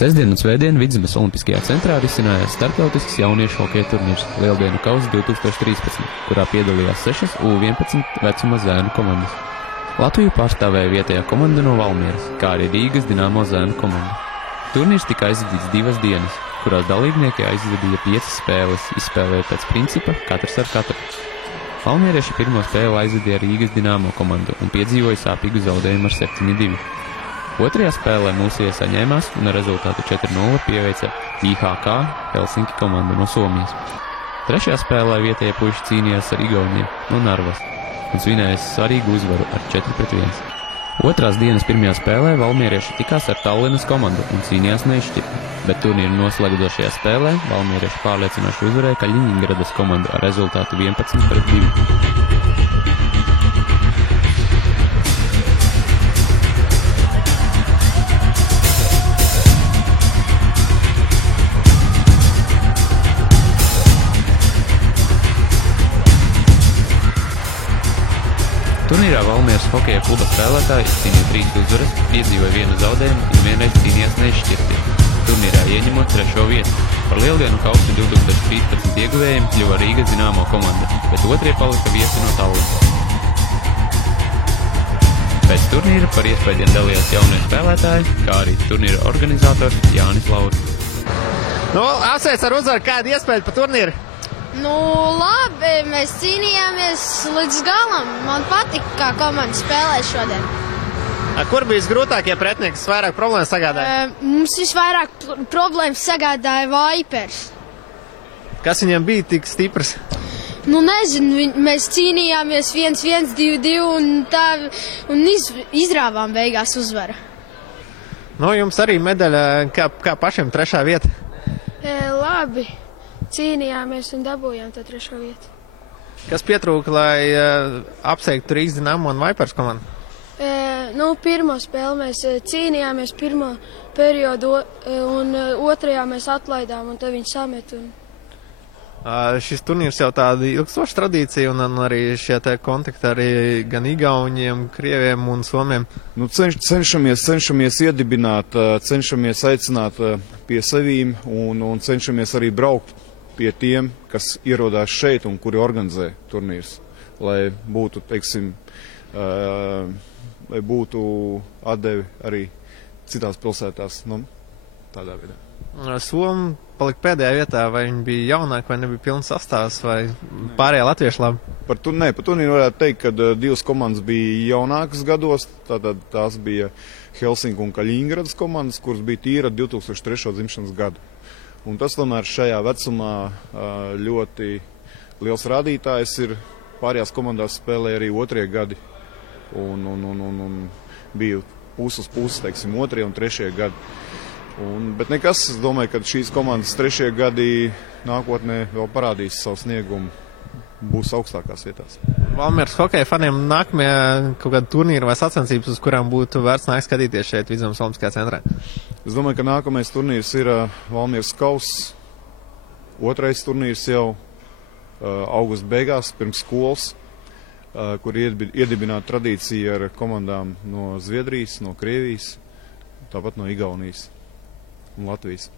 Sestdien un svētdien Vidzemes Olimpiskajā centrā risinājās starptautisks jauniešu hokeja turnīrs Lieldienu kausa 2013, kurā piedalījās 6 U11 vecuma zēnu komandas. Latviju pārstāvēja vietējā komanda no Valmieras, kā arī Rīgas Dinamo zēnu komanda. Turnīrs tika aizvadīts 2 dienas, kurās dalībnieki aizvadīja 5 spēles, izspēlējot pēc principa katrs ar katru. Valmierieši pirmo spēli aizvadīja Rīgas Dinamo komandu un piedzīvoja sāpīgu zaudējumu ar 7-2. Otrajā spēlē mūsija saņēmās un ar rezultātu 4-0 pieveica IHK Helsinki komandu no Somijas. Trešajā spēlē vietējie puiši cīnījās ar Igauniem no Narvas un svinēja svarīgu uzvaru ar 4-1. Otrās dienas pirmajā spēlē valmierieši tikās ar Tallinas komandu un cīnījās neizšķirti, bet turnīru noslēgdošajā spēlē valmierieši pārliecinoši uzvarēja Kaļiņingradas komandu ar rezultātu 11-2. Turnīrā Valmieras hokeja kluba spēlētāji izcīnīja 3 uzvaras, piedzīvoja 1 zaudējumu un vienreiz cīnījās neizšķirti, turnīrā ieņemot 3. vietu. Par Lieldienu kausa 2013 ieguvējiem kļuva Rīgas Dinamo komanda, bet otrie palika viesi no Tallinas. Pēc turnīra par iespējām dalījās jaunie spēlētāji, kā arī turnīra organizators Jānis Lauris. Apsveic ar uzvaru, kāda iespēja par turnīru? Labi, mēs cīnījāmies līdz galam. Man patika, kā komanda spēlē šodien. Kur bija grūtākie pretinieki, kas vairāk problēmas sagādāja? Mums visvairāk problēmas sagādāja Vipers. Kas viņiem bija tik stiprs? Nezinu, mēs cīnījāmies 1-1, 2-2 un izrāvām beigās uzvaru. Jums arī medaļa, kā pašiem 3. vieta? Labi. Cīnījāmies un dabūjām to 3. vietu. Kas pietrūka, lai apsteigtu Rīgas Dinamo un Vipers komandu? Pirmo spēli mēs cīnījāmies pirmo periodu un otrajā mēs atlaidām un tad viņi samet. Šis turnīrs jau tāda ilgstoša tradīcija un arī šie te kontakti arī gan Igauniem, Krieviem un Somiem. Cenšamies iedibināt, cenšamies aicināt pie sevīm un cenšamies arī braukt pie tiem, kas ierodās šeit un kuri organizē turnīrs, lai būtu, lai būtu atdevi arī citās pilsētās, tādā veidā. Somi palika pēdējā vietā, vai viņi bija jaunāki, vai nebija pilns sastāvs, vai pārējie latvieši labi? Par turnīru varētu teikt, ka 2 komandas bija jaunākas gados, tātad tās bija Helsinku un Kaļiņingradas komandas, kuras bija tīra 2003. dzimšanas gadu. Un tas tomēr šajā vecumā ļoti liels rādītājs ir. Pārējās komandās spēlēja arī 2. gadi un bija puses, 2. un 3. gadi. Bet nekas, es domāju, ka šīs komandas 3. gadi nākotnē vēl parādīs savu sniegumu, būs augstākās vietās. Valmieras hokeja faniem nākamie kaut kādi turnīri vai sacensības, uz kurām būtu vērts nākt skatīties šeit Vidzemes Olimpiskajā centrā? Es domāju, ka nākamais turnīrs ir Valmieras kauss. 2. turnīrs jau augusta beigās, pirms skolas, kur iedibināta tradīcija ar komandām no Zviedrijas, no Krievijas, tāpat no Igaunijas un Latvijas.